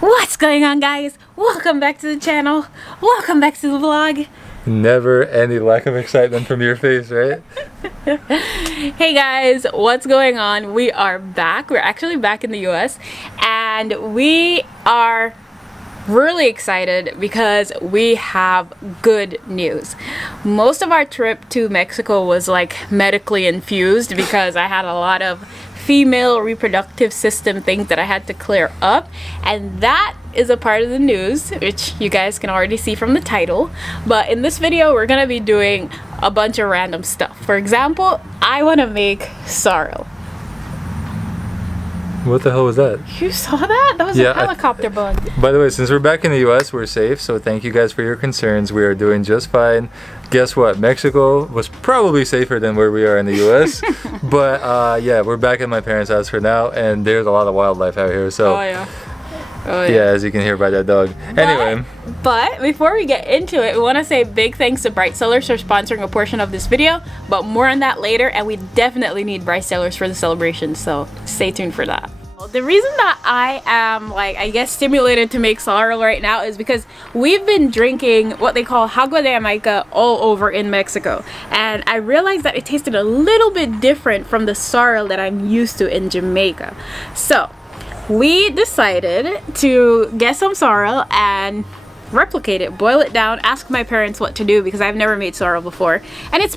What's going on, guys? Welcome back to the channel. Welcome back to the vlog. Never any lack of excitement from your face, right? Hey guys, what's going on? We are back. We're actually back in the US and we are really excited because we have good news. Most of our trip to Mexico was like medically infused because I had a lot of female reproductive system things that I had to clear up, and that is a part of the news, which you guys can already see from the title. But in this video we're gonna be doing a bunch of random stuff. For example, I want to make sorrel. What the hell was that? You saw that? That was a helicopter bug. By the way, since we're back in the US, we're safe, so thank you guys for your concerns. We are doing just fine. Guess what? Mexico was probably safer than where we are in the US. But yeah, we're back at my parents' house for now, and there's a lot of wildlife out here. So oh yeah, as you can hear by that dog. Anyway. But before we get into it, we want to say big thanks to Bright Sellers for sponsoring a portion of this video, but more on that later, and we definitely need Bright Sellers for the celebration, so stay tuned for that. The reason that I am, like, I guess stimulated to make sorrel right now is because we've been drinking what they call agua de Jamaica all over in Mexico, and I realized that it tasted a little bit different from the sorrel that I'm used to in Jamaica. So we decided to get some sorrel and replicate it, boil it down, ask my parents what to do because I've never made sorrel before, and it's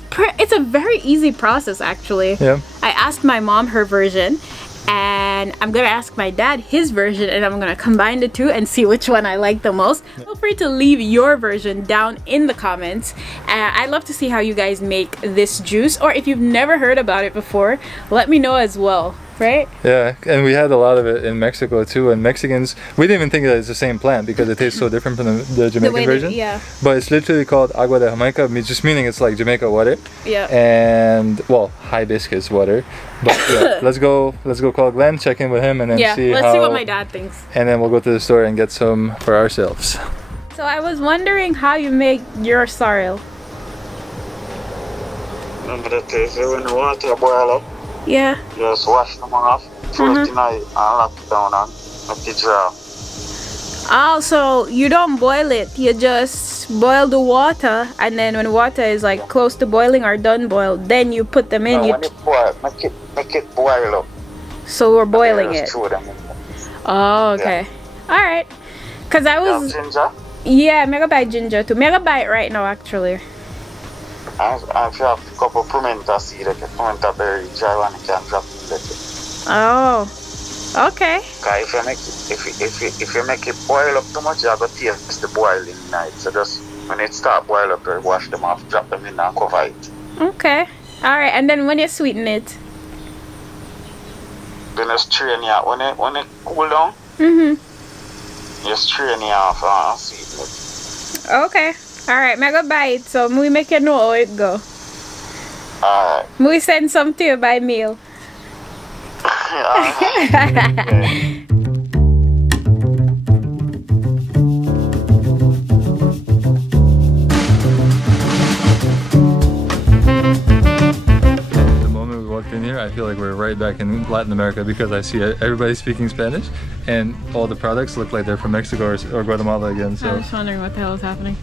a very easy process actually. Yeah. I asked my mom her version, and I'm gonna ask my dad his version, and I'm gonna combine the two and see which one I like the most. Feel free to leave your version down in the comments. I'd love to see how you guys make this juice, or if you've never heard about it before, let me know as well. Right? Yeah, and we had a lot of it in Mexico too, and Mexicans, we didn't even think that it's the same plant because it tastes so different from the Jamaican version. Yeah. But it's literally called agua de Jamaica, just meaning it's like Jamaica water. Yeah. And well, hibiscus water. But yeah, let's go call Glenn, check in with him, and then see what my dad thinks. And then we'll go to the store and get some for ourselves. So I was wondering how you make your sorrel. Remember the taste when the water boil up? Yeah. Just wash them off. First tonight and lock it down and make it dry. Oh, so you don't boil it. You just boil the water, and then when water is like close to boiling or done boiled, then you put them in. No, when it boil, make it boil up. So we're boiling it. Them. Oh, okay. Yeah. Alright. Cause I was. You have ginger? Yeah, I'm gonna buy ginger too. I'm gonna buy it right now actually. And if you have a couple of pimento seed, like a pimento berry, dry one, you can drop it. Oh, okay. Because if you make it boil up too much, you have to taste the boiling night. So just when it start boil up, you wash them off, drop them in and cover it. Okay. Alright, and then when you sweeten it? Then you strain it out. When it cool down, you strain it off and sweeten it. Okay. Alright, I'm gonna buy it, so we make you know how it go. Alright. We send some to you by mail. The moment we walked in here, I feel like we're right back in Latin America because I see everybody speaking Spanish, and all the products look like they're from Mexico or Guatemala again. So I was wondering what the hell is happening.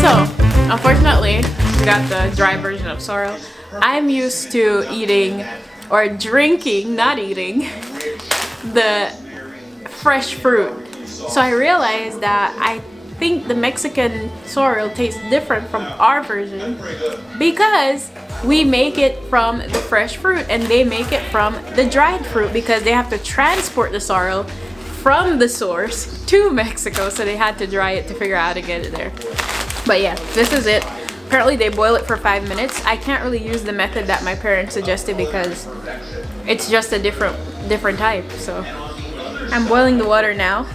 So, unfortunately, we got the dry version of sorrel. I'm used to eating or drinking, not eating, the fresh fruit. So I realized that I think the Mexican sorrel tastes different from our version because we make it from the fresh fruit and they make it from the dried fruit because they have to transport the sorrel from the source to Mexico, so they had to dry it to figure out how to get it there. But yeah, this is it. Apparently they boil it for 5 minutes. I can't really use the method that my parents suggested because it's just a different type. So I'm boiling the water now.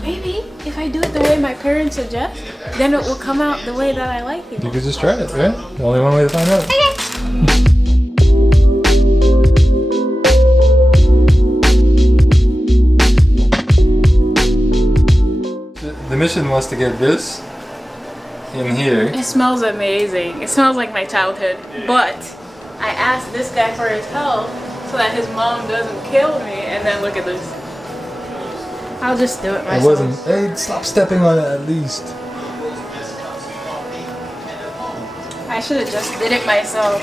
Maybe if I do it the way my parents suggest, then it will come out the way that I like it. You could just try it, right? Only one way to find out. Okay. The mission was to get this in here. It smells amazing. It smells like my childhood. But I asked this guy for his help so that his mom doesn't kill me. And then look at this. I'll just do it myself. It wasn't. Hey, stop stepping on it at least. I should have just did it myself.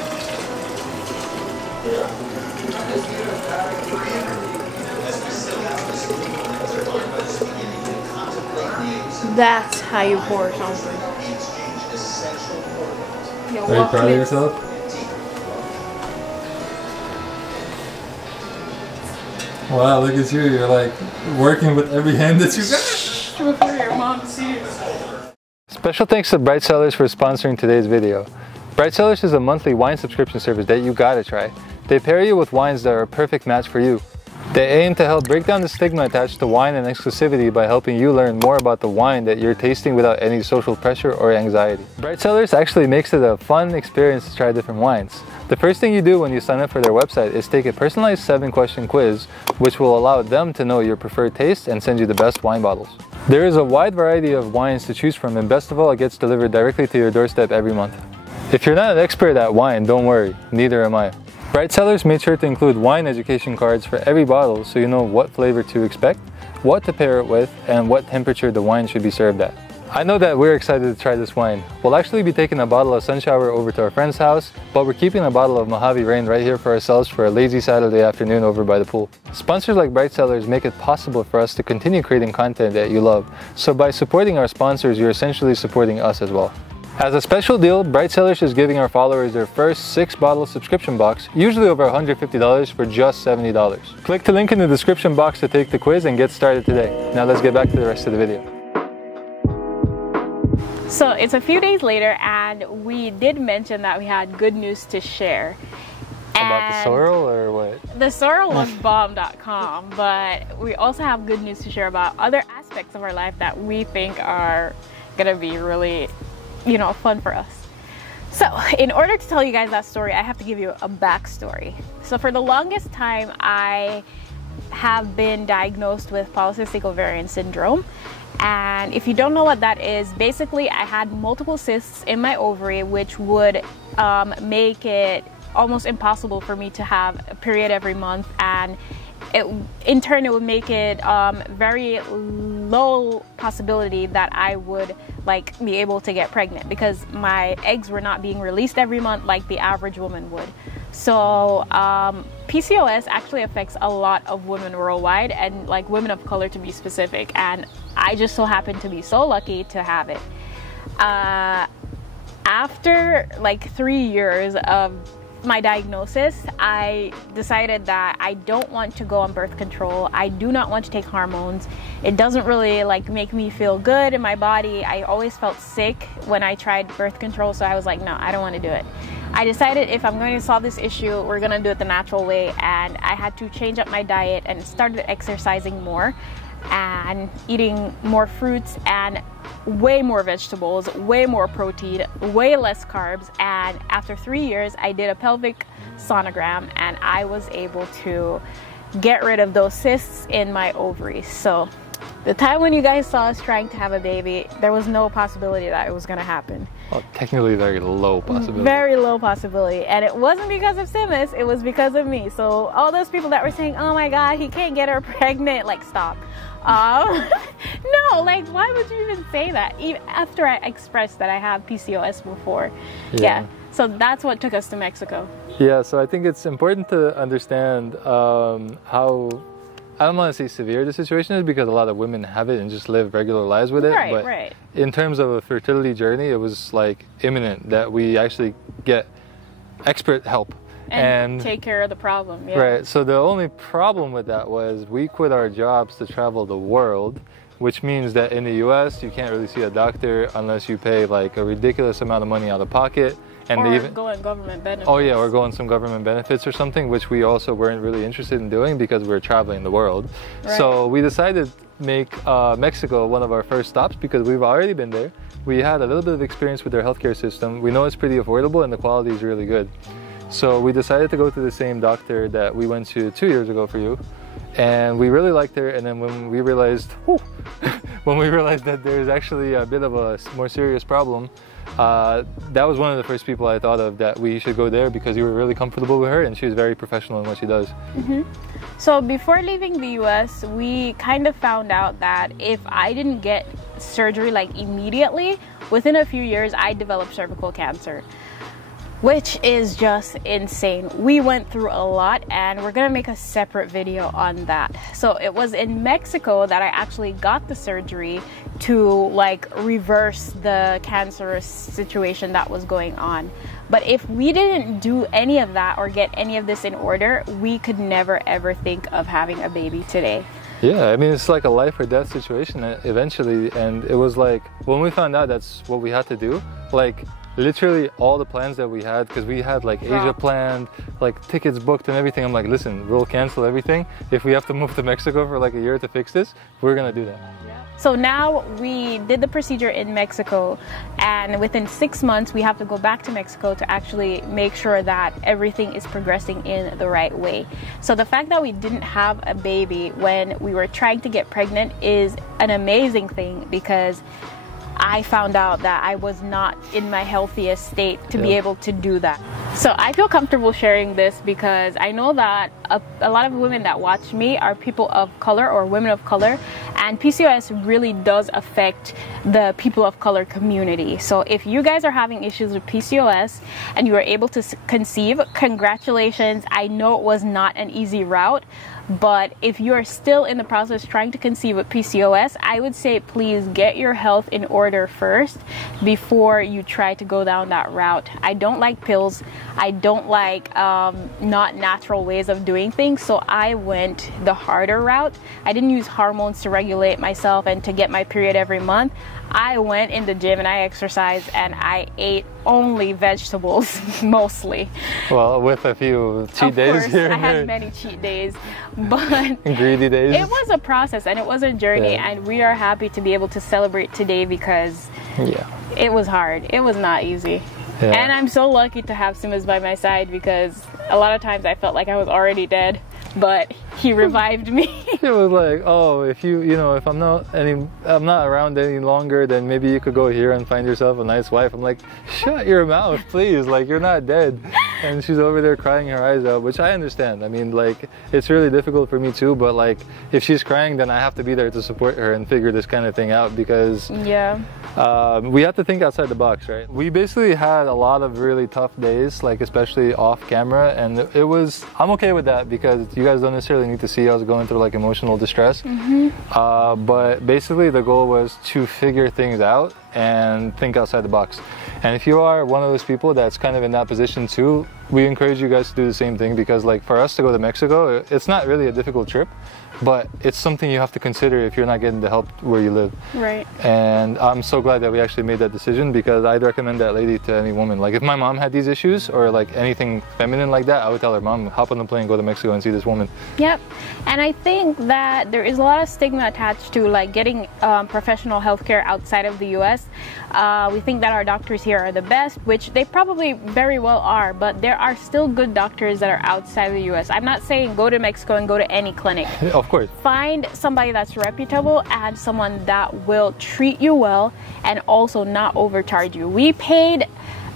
That's how you pour something. Are you proud of yourself? Wow, look at you. You're like working with every hand that you got. Before your mom sees. Special thanks to Bright Cellars for sponsoring today's video. Bright Cellars is a monthly wine subscription service that you gotta try. They pair you with wines that are a perfect match for you. They aim to help break down the stigma attached to wine and exclusivity by helping you learn more about the wine that you're tasting without any social pressure or anxiety. Bright Cellars actually makes it a fun experience to try different wines. The first thing you do when you sign up for their website is take a personalized 7-question quiz, which will allow them to know your preferred taste and send you the best wine bottles. There is a wide variety of wines to choose from, and best of all, it gets delivered directly to your doorstep every month. If you're not an expert at wine, don't worry, neither am I. Bright Cellars made sure to include wine education cards for every bottle so you know what flavor to expect, what to pair it with, and what temperature the wine should be served at. I know that we're excited to try this wine. We'll actually be taking a bottle of Sunshower over to our friend's house, but we're keeping a bottle of Mojave Rain right here for ourselves for a lazy Saturday afternoon over by the pool. Sponsors like Bright Cellars make it possible for us to continue creating content that you love, so by supporting our sponsors, you're essentially supporting us as well. As a special deal, Bright Cellars is giving our followers their first 6-bottle subscription box, usually over $150 for just $70. Click the link in the description box to take the quiz and get started today. Now let's get back to the rest of the video. So it's a few days later, and we did mention that we had good news to share. About the sorrel or what? The sorrel was bomb.com, but we also have good news to share about other aspects of our life that we think are gonna be really, you know, fun for us. So in order to tell you guys that story, I have to give you a backstory. So for the longest time, I have been diagnosed with polycystic ovarian syndrome. And if you don't know what that is, basically I had multiple cysts in my ovary, which would make it almost impossible for me to have a period every month, and in turn it would make it very low possibility that I would be able to get pregnant, because my eggs were not being released every month like the average woman would. So PCOS actually affects a lot of women worldwide, and women of color to be specific, and I just so happen to be so lucky to have it. After 3 years of my diagnosis, I decided that I don't want to go on birth control. I do not want to take hormones. It doesn't really make me feel good in my body. I always felt sick when I tried birth control, so I was like, no, I don't want to do it. I decided if I'm going to solve this issue, we're going to do it the natural way, and I had to change up my diet and started exercising more and eating more fruits and way more vegetables, way more protein, way less carbs. And after 3 years, I did a pelvic sonogram, and I was able to get rid of those cysts in my ovaries. So the time when you guys saw us trying to have a baby, there was no possibility that it was going to happen. Well, technically very low possibility. Very low possibility. And it wasn't because of Simus, it was because of me. So all those people that were saying, oh my God, he can't get her pregnant, stop. No, why would you even say that? Even after I expressed that I have PCOS before. Yeah. So that's what took us to Mexico. Yeah, so I think it's important to understand how, I don't want to say severe the situation is, because a lot of women have it and just live regular lives with it. Right, but right. In terms of a fertility journey, it was imminent that we actually get expert help. And take care of the problem. Yeah. Right. So the only problem with that was we quit our jobs to travel the world, which means that in the US you can't really see a doctor unless you pay a ridiculous amount of money out of pocket. And or go on government benefits. Oh yeah, or go on some government benefits or something, which we also weren't really interested in doing because we're traveling the world. Right. So we decided to make Mexico one of our first stops because we've already been there. We had a little bit of experience with their healthcare system. We know it's pretty affordable and the quality is really good. So we decided to go to the same doctor that we went to 2 years ago for you, and we really liked her. And then when we realized, when we realized that there's actually a bit of a more serious problem, that was one of the first people I thought of, that we should go there because you were really comfortable with her and she was very professional in what she does. So before leaving the US, we kind of found out that if I didn't get surgery like immediately, within a few years I developed cervical cancer, which is just insane. We went through a lot and we're gonna make a separate video on that. So it was in Mexico that I actually got the surgery to like reverse the cancerous situation that was going on. But if we didn't do any of that or get any of this in order, we could never ever think of having a baby today. Yeah, I mean, it's like a life or death situation eventually, and it was like, when we found out that's what we had to do, like literally all the plans that we had, because we had like Asia planned, like tickets booked and everything. I'm like, listen, we'll cancel everything. If we have to move to Mexico for like a year to fix this, we're gonna do that. So now we did the procedure in Mexico, and within 6 months we have to go back to Mexico to actually make sure that everything is progressing in the right way. So the fact that we didn't have a baby when we were trying to get pregnant is an amazing thing, because I found out that I was not in my healthiest state to be able to do that. So I feel comfortable sharing this because I know that a lot of women that watch me are people of color or women of color, and PCOS really does affect the people of color community. So if you guys are having issues with PCOS and you are able to conceive, congratulations. I know it was not an easy route, but if you're still in the process trying to conceive with PCOS, I would say please get your health in order first before you try to go down that route. I don't like pills. I don't like not natural ways of doing things, so I went the harder route. I didn't use hormones to regulate myself and to get my period every month. I went in the gym and I exercised and I ate only vegetables mostly. Well, with a few cheat days here and I had there. many cheat days, but greedy days. it was a process and it was a journey, and we are happy to be able to celebrate today because it was hard. It was not easy. And I'm so lucky to have Simas by my side, because a lot of times I felt like I was already dead, but he revived me. It was like, oh, if if I'm not around any longer, then maybe you could go here and find yourself a nice wife. I'm like, shut your mouth, please. Like, you're not dead. And she's over there crying her eyes out, which I understand. I mean, like, it's really difficult for me too, but like, if she's crying, then I have to be there to support her and figure this kind of thing out, because we have to think outside the box, right? We basically had a lot of really tough days, like especially off camera, and I'm okay with that because you guys don't necessarily need to see us going through like emotional distress. But basically the goal was to figure things out and think outside the box. And if you are one of those people that's kind of in that position too, we encourage you guys to do the same thing, because like for us to go to Mexico, it's not really a difficult trip, but it's something you have to consider if you're not getting the help where you live. Right. And I'm so glad that we actually made that decision, because I'd recommend that lady to any woman. Like if my mom had these issues or like anything feminine like that, I would tell her, Mom, hop on the plane, go to Mexico and see this woman. Yep. And I think that there is a lot of stigma attached to like getting professional healthcare outside of the US. We think that our doctors here are the best, which they probably very well are, but there are still good doctors that are outside of the US. I'm not saying go to Mexico and go to any clinic. Of course. Find somebody that's reputable and someone that will treat you well and also not overcharge you. We paid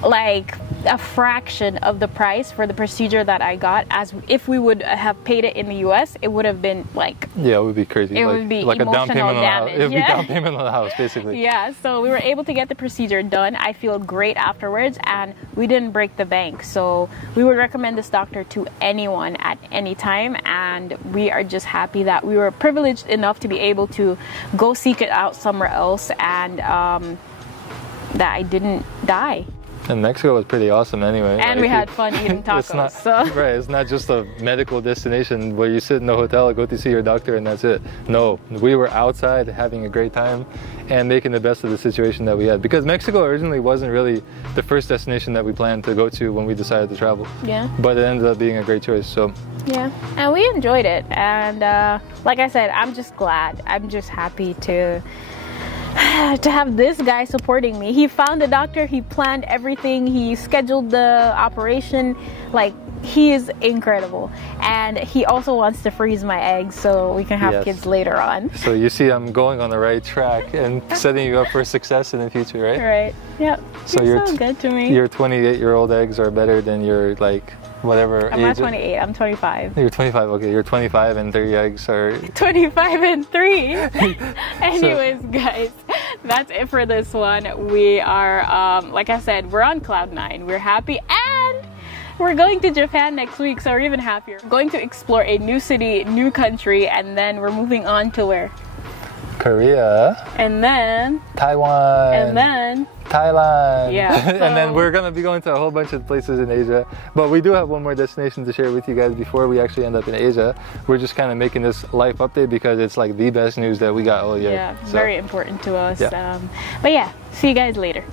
like a fraction of the price for the procedure that I got, as if we would have paid it in the US, it would have been like, it would be crazy. It would be like a down payment damage. It would be down payment on the house, basically. Yeah, so we were able to get the procedure done. I feel great afterwards, and we didn't break the bank. So we would recommend this doctor to anyone at any time, and we are just happy that we were privileged enough to be able to go seek it out somewhere else, and that I didn't die. And Mexico was pretty awesome anyway. And we had fun eating tacos. Right, it's not just a medical destination where you sit in a hotel, go to see your doctor, and that's it. No, we were outside having a great time and making the best of the situation that we had. Because Mexico originally wasn't really the first destination that we planned to go to when we decided to travel. Yeah. But it ended up being a great choice, so. Yeah, and we enjoyed it. And like I said, I'm just glad. I'm just happy to have this guy supporting me. He found a doctor, he planned everything, he scheduled the operation. Like, he is incredible, and he also wants to freeze my eggs so we can have kids later on. So you see, I'm going on the right track and setting you up for success in the future, right? Right. Yep. So you're so good to me. Your 28-year-old eggs are better than your like whatever. I'm not 28. I'm 25. You're 25. Okay, you're 25, and 3 eggs are 25 and 3. Anyways, guys, that's it for this one. We are, like I said, we're on cloud 9. We're happy, and we're going to Japan next week, so we're even happier. We're going to explore a new city, new country, and then we're moving on to where? Korea. And then Taiwan. And then Thailand. Yeah. So, and then we're gonna be going to a whole bunch of places in Asia. But we do have one more destination to share with you guys before we actually end up in Asia. We're just kind of making this life update because it's like the best news that we got all year. Yeah, very important to us. Yeah. But yeah, see you guys later.